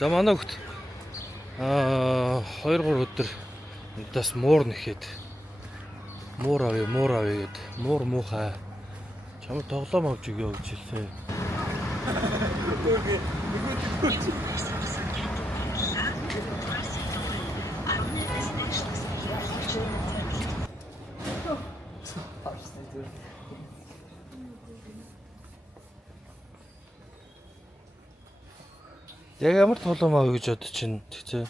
За манай хот 2-3 өдөр энэс муур нэхэд муур авъя гэд муур муухай чамд тоглоом авч өгөө гэж хэлсэн. Яг ямар тоглоом авъя гэж бодож чинь тэгтээ.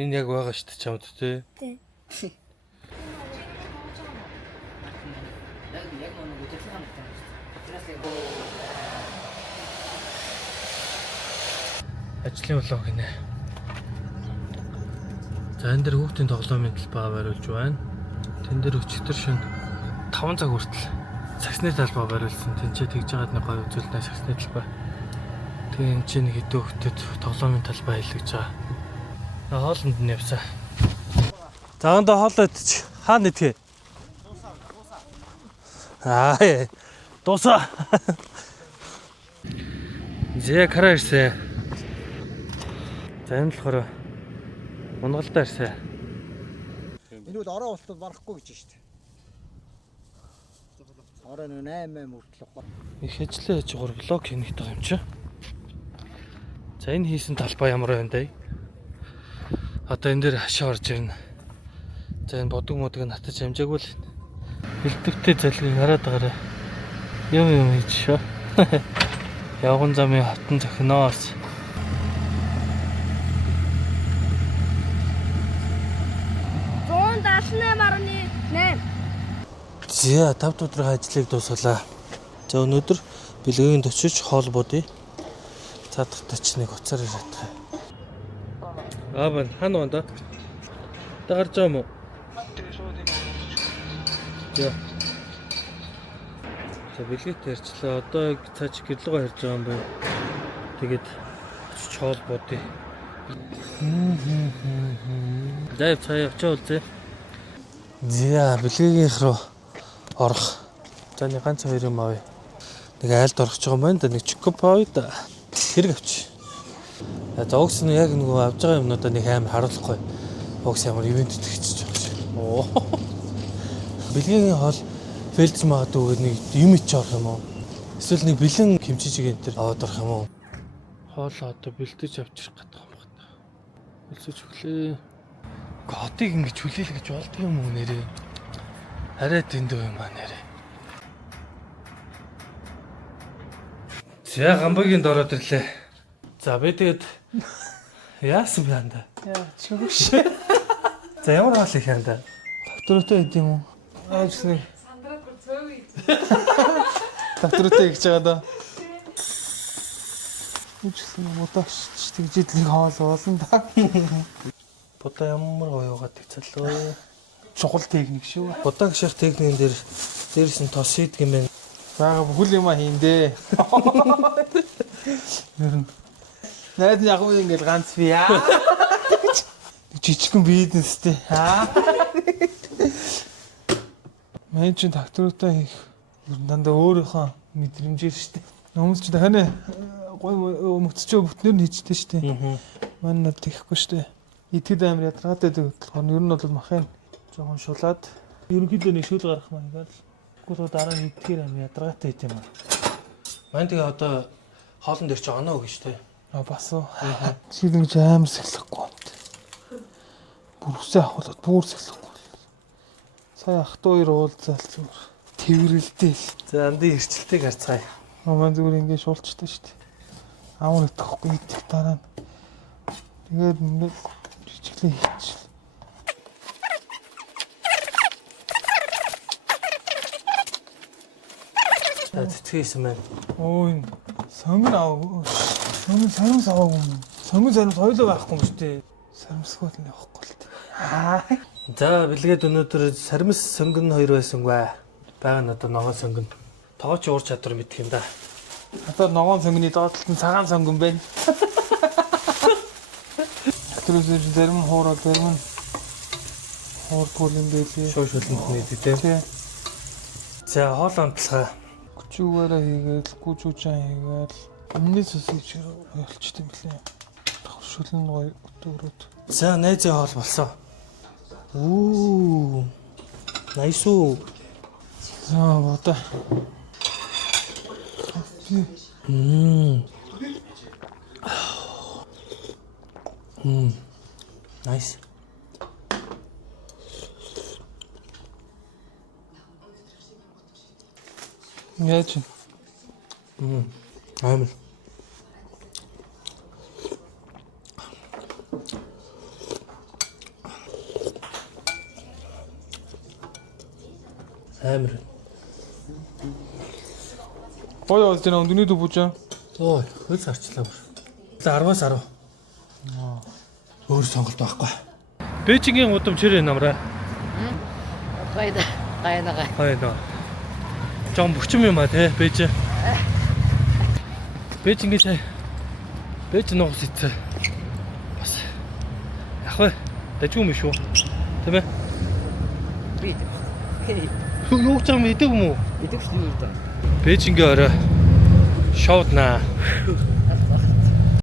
Энэ яг байгаа шүү дээ чамд тий. Тий. Ажлын улаан гинэ. За энэ дэр хүүхдийн тоглоомын талбай бариулж байна. Тэн дээр өчигдөр шөнө 5 цаг хүртэл саксны талбай бариулсан. Тэнцээ тэгж байгаад нэг гоё үзүүлнэ саксны талбай. Тэгээ энэ чинь хэдэн хүүхдэд тоглоомын талбай хэлгэж байгаа. Хоолнд нь явсаа. Заганда хоолоо идчих. Хаана идэх? Дуусаа. Зэ караа ирсэн. За энэ болохоор Монголдоо ирсэн. Энэ бол ороо болтод барахгүй гэж шүү дээ. Ороо 8 хүртэл баг. Их ажиллаа яж гур блог хийнэх таг юм чи. За энэ хийсэн талбай ямар байна даа? Одоо энэ дээр хашаа орж ирнэ. За энэ бодог модог натаж амжаагүй л. Хилдэвтэй залгийг хараад байгаарай. Юм хийж шээ. Явган замын хатан зохиноос. За 5 өдрийн ажлыг дуусгалаа. За өнөөдөр бэлгийн төчиж хоол бодъё. Цаадахтай ч нэг уцаар ирээд байгаа. Бан хаана байна да? Та гарч байгаа юм уу? За. За бэлгийт ярьчлаа. Одоо цааш гэрлэгөө харж байгаа юм байна. Тэгээд очиж хоол бодъё. Дай цаа явчаа үлзээ. За бэлгийнх руу орох. За нэг ганц хоёр юм авъя. Нэг айлд орох ч юм байна да. Нэг чокоп авъя да. Хэрэг авч. За огс нь яг нөгөө авж байгаа юмнуудаа нэг амар харуулахгүй. Огс ямар ивент итгэж байгаа юм. Оо. Бэлгийн хоол фэлдж магадгүй нэг юм ич орох юм уу? Эсвэл нэг бэлэн кимчижиг энэ төр аваад орох юм уу? Хоолоо одоо бэлдэж авчрах гэдэг юм байна. Үлсэж өглөө. Котыг ингэж хүлээлгэж болдго юм уу нэрээ? Арай дэндүү юм аа нэрээ. За гамбагийн дороод ирлээ. За би тэгээд яасан бэ анда? Яа, чөөш. За ямар хаал их анда? Доктортой байд юм уу? Аажсныг. Сандраад цөөгүй. Доктортой гэж байгаа да. Үчсэн модаш тэгжид нэг хоол уулсан да. Будаа ямар гоё угаад тэгцэлөө. Чухал техник шүү. Будаа гших техникэн дээрс нь тос хийдэг юм байна. Бага бүхэл юм хийндээ. Нэрн. Найд яг уу ингээл ганц би яа. Жижигхэн бизнестэй. Мен ч доктортой хийх дандаа өөрийнхөө мэдрэмжээр штэ. Өмнө ч таны гой мөцчөө бүтнээр нь хийжтэй штэ. Мань над тийхгүй штэ. Итгэд амир ядаргаатай болохоор ер нь бол махын жоохон шулаад ерөнхийдөө нэг шүл гарах маа ингээд л гол дараа нь итгэр амир ядаргаатай хийх юм аа. Мань тэгээ одоо хоолн дээр ч оноо өгнө штэ. Бас уу. Чи ингэж амар сэглэхгүй байна. Бүр үсээ авахлаад бүр сэглэхгүй. Сая ах トゥ хоёр уулзаал зүгээр. Тэврэлтэй л. За андын ирчлэлтийг харцгаая. Мань зүгээр ингэ шуулчтай шүү дээ. Аавар итгэхгүй идэх дараа нь. Тэгээд нэг жижиглээ хийчихлээ. За цэцгээсэн байна. Өө энэ сонгон аваагүй. Сонгон сарамс аваагүй юм. Сонгон сарамс хоёлоо байхгүй юм шүү дээ. Сарамсгүй л явахгүй л дээ. За бэлгээд өнөөдөр сармис сонгон хоёр байсангүй. Бага нь одоо ногоон сонгон. Тоогооч уур чадвар мэдх юм да. Одоо ногоон сонгоны доотлолт нь цагаан сонгон байна. Тэрүүсээ зарим хуурал зарим нь хуурдгүй юм байлээ. Шуушуланд нийт тий. За хоол амтлаа. Гүчүүгээрээ хийгээл, гүчүүжан хийгээл. Өмнө сосиж ойлчт юм блэ. Давшуулн гоё өтөрөд. За найзын хоол болсон. Оо. Найсуу. За бода. Nice. Яаж. Амар. Амар. Гоё болж байна өндөний дүүжээ. Ой, хөл сарчлаа бүр. 10-аас 10. Өөр сонголт байхгүй. Бээжингийн удам чирээ намраа. Гайда. Хайна. Жон бүчим юм а те бээж. Бээжингийн цай. Бээж нуус ицээ. Бас. Яг вэ. Дажгүй юм шүү. Тэ мэ? Би. Юу ч юм идэв юм уу? Идэв шүү дээ. Бээжингийн орой шоуднаа.